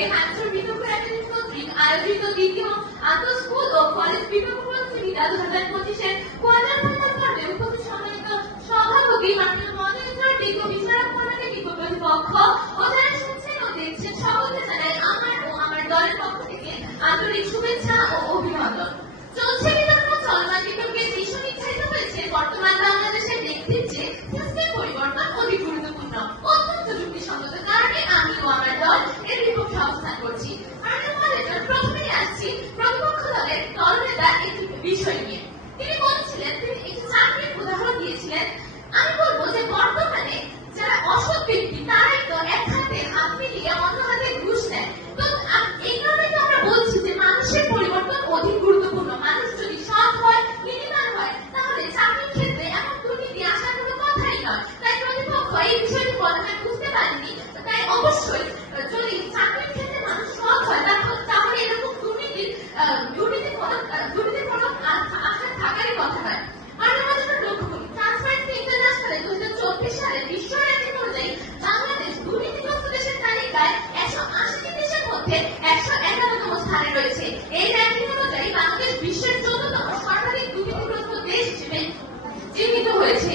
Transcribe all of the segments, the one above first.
থেকে হ্যামস্টার বিতর্ক একাডেমি কর্তৃক আয়োজিত দ্বিতীয় আন্তঃ স্কুল ও কলেজ বিতর্ক প্রতিযোগিতা দু হাজার পঁচিশের কোয়ার্টার ফাইনাল পর্বে উপস্থিত সম্মানিত সভাপতি মাননীয় মডারেটর বিজ্ঞ বিচারক মন্ডলী বিজ্ঞ প্রতিপক্ষ ও যারা শুনছেন ও দেখছেন সকলকে জানাই আমার ও আমার দলের পক্ষ থেকে আন্তরিক শুভেচ্ছা ও অভিনন্দন। মধ্যে একশো এগারোতম স্থানে রয়েছে। এই র্যাঙ্কিং অনুযায়ী বাংলাদেশ বিশ্বের চোদ্দতম সর্বাধিক দুর্নীতিগ্রস্ত দেশ হিসেবে চিহ্নিত হয়েছে।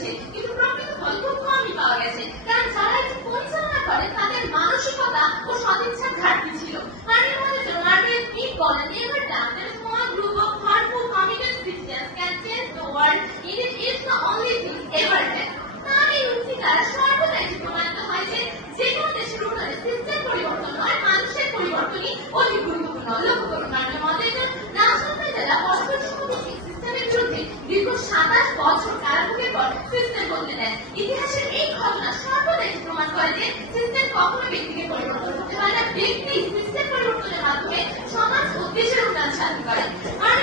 হয়েছে কিন্তু প্রকৃত ফল খুব কমই পাওয়া গেছে। কারণ যারা এটি পরিচালনা করে, তাদের মানসিকতা ও সদিচ্ছার ঘাটতি ছিল। মার্টিন মার্গারেট মিড বলেন? a small group of hurtful committed Christians can change the world it is it's the only thing ever done তার এই উক্তি দ্বারা প্রমাণিত হয় যে যে কোনো দেশের উন্নয়নে সিস্টেম পরিবর্তন নয় মানুষের পরিবর্তনই অধিক গুরুত্বপূর্ণ। লক্ষ্য করুন সিস্টেম দেন ইতিহাসের এই ঘটনা সর্বদা প্রমাণ করে যে সিস্টেম কখনো ব্যক্তিকে পরিবর্তন করতে পারে না। ব্যক্তি সিস্টেম পরিবর্তনের মাধ্যমে সমাজ ও দেশের উন্নয়ন সাধন করে। মাননীয়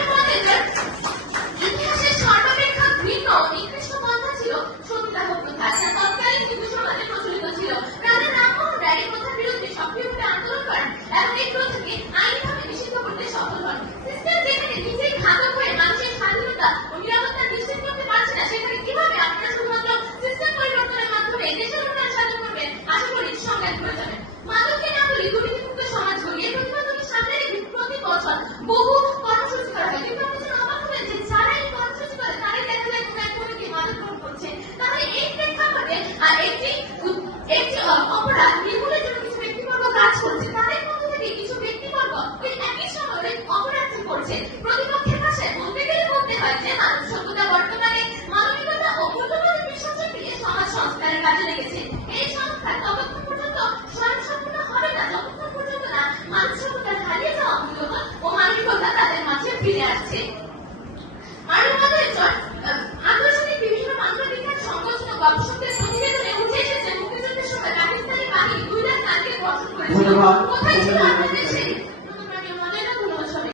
একটি অপরাধ নির্মূলের জন্য কিছু ব্যক্তিবর্গ কাজ করছে, তাদের মধ্য থেকে কিছু ব্যক্তিবর্গ ওই একই এই সংস্কার ততক্ষণ 我，我太清了，还认识你。